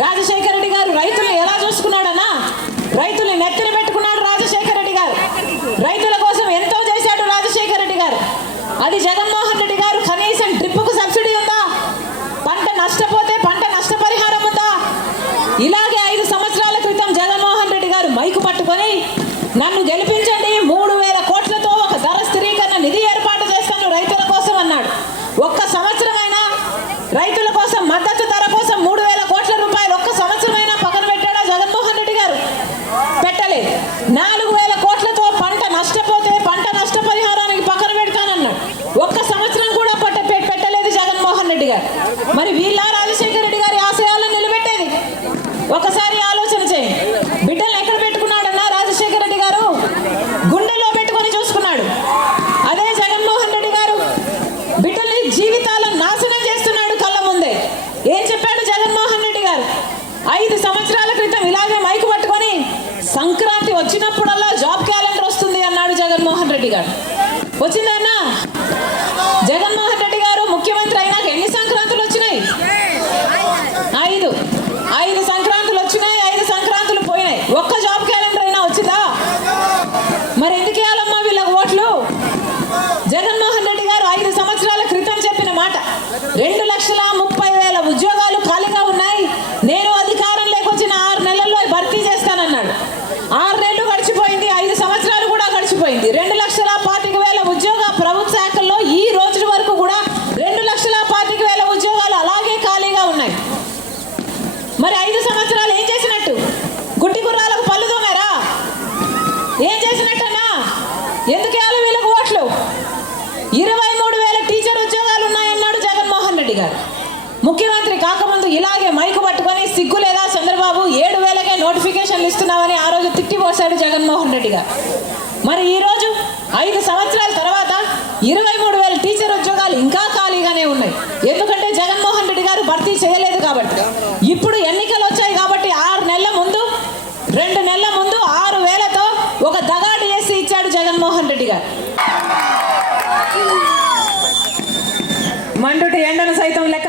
రాజశేఖర రెడ్డి గారు రైతుల్ని ఎలా చూసుకున్నాడనా రైతుల్ని నెత్తిన పెట్టుకున్నాడు రాజశేఖర రెడ్డి గారు. రైతుల కోసం ఎంతో చేశాడు రాజశేఖర రెడ్డి గారు. అది జగన్మోహన్ రెడ్డి గారు కనీసం డ్రిప్పుకు సబ్సిడీ ఉందా? పంట నష్టపోతే పంట నష్టపరిహారం ఉందా? ఇలాగే ఐదు సంవత్సరాల క్రితం జగన్మోహన్ రెడ్డి గారు మైకు పట్టుకొని నన్ను గెలిపించండి మూడు వేల కోట్లతో ఒక ధర స్థిరీకరణ నిధి ఏర్పాటు చేస్తాను రైతుల కోసం అన్నాడు ఒక్క సంవత్సరమైనా రైతుల కోసం మద్దతు ధర కోసం మూడు వేల కోట్ల రూపాయలు ఒక్క సంవత్సరమైనా పక్కన పెట్టాడా జగన్మోహన్ రెడ్డి గారు పెట్టలేదు నాలుగు వేల కోట్లతో పంట నష్టపోతే పంట నష్టపరిహారానికి పక్కన పెడతానన్నాడు ఒక్క సంవత్సరం కూడా పట్ట పె- పెట్టలేదు జగన్మోహన్ రెడ్డి గారు. మరి వీళ్ళ రాజశేఖర రెడ్డి గారి ఆశయాలను నిలబెట్టేది? ఒకసారి ఆలోచన చేయండి బిడ్డలు ఎక్కడ పెట్టుకున్నాడన్నా రాజశేఖర రెడ్డి గారు? గుండెల్లో పెట్టుకొని చూసుకున్నాడు. అదే జగన్మోహన్ రెడ్డి గారు. బిడ్డల్ని జీవితాలను నాశనం చేస్తున్నాడు కళ్ళ ముందే. ఏం చెప్పాడు జగన్మోహన్ రెడ్డి గారు? ఐదు సంవత్సరాల క్రితం ఇలాగే మైకు పట్టుకొని సంక్రాంతి వచ్చినప్పుడల్లా జాబ్ క్యాలెండర్ వస్తుంది అన్నాడు జగన్మోహన్ రెడ్డి గారు. వచ్చిందన్నా జగన్మోహన్ రెడ్డి గారు ముఖ్యమంత్రి అయినాక ఎన్ని సంక్రాంతులు వచ్చినాయి ఐదు ఐదు సంక్రాంతులు వచ్చినాయి ఐదు సంక్రాంతులు పోయినాయి ఒక్క జాబ్ క్యాలెండర్ అయినా వచ్చిందా మరి ఎందుకు వేయాలమ్మా వీళ్ళకి ఓట్లు జగన్మోహన్ రెడ్డి గారు ఐదు సంవత్సరాల క్రితం చెప్పిన మాట రెండు లక్షల ముప్పై వేల ఉద్యోగాలు ఖాళీగా ఉన్నాయి నేను అధికారం లేకొచ్చిన ఆరు నెలల్లో భర్తీ చేస్తానన్నాడు ఆరు నెలలు గడిచిపోయింది ఐదు సంవత్సరాలు కూడా గడిచిపోయింది రెండు లక్షల పాతిక వేల ఉద్యోగ ప్రభుత్వ శాఖల్లో ఈ రోజు వరకు కూడా రెండు లక్షల పాతిక వేల ఉద్యోగాలు అలాగే ఖాళీగా ఉన్నాయి మరి ఐదు సంవత్సరాలు ఏం చేసినట్టు? గుడ్డి గుర్రాలకు పళ్ళు తోమారా? ఏం చేసినట్టన్నా? ఎందుకు వేయాలి వీళ్ళకు ఓట్లు? ఇరవై మూడు వేల టీచర్ ఉద్యోగాలు ఉన్నాయన్నాడు జగన్మోహన్ రెడ్డి గారు. ముఖ్యమంత్రి కాకముందు ఇలాగే మైకు పట్టుకొని సిగ్గు లేదా చంద్రబాబు ఏడు వేలకే నోటిఫికేషన్లు ఇస్తున్నామని ఆ రోజు తిట్టిపోశాడు జగన్మోహన్ రెడ్డి గారు. మరి ఈరోజు ఐదు సంవత్సరాల తర్వాత ఇరవై మూడు వేల టీచర్ ఉద్యోగాలు ఇంకా ఖాళీగానే ఉన్నాయి ఎందుకంటే జగన్మోహన్ రెడ్డి గారు భర్తీ చేయలేదు కాబట్టి. ఇప్పుడు ఎన్నికలు వచ్చాయి కాబట్టి ఆరు నెలల ముందు రెండు నెలల ముందు ఆరు వేలతో ఒక దగాడు వేసి ఇచ్చాడు జగన్మోహన్ రెడ్డి గారు. మండుటి ఎండను సైతం లెక్క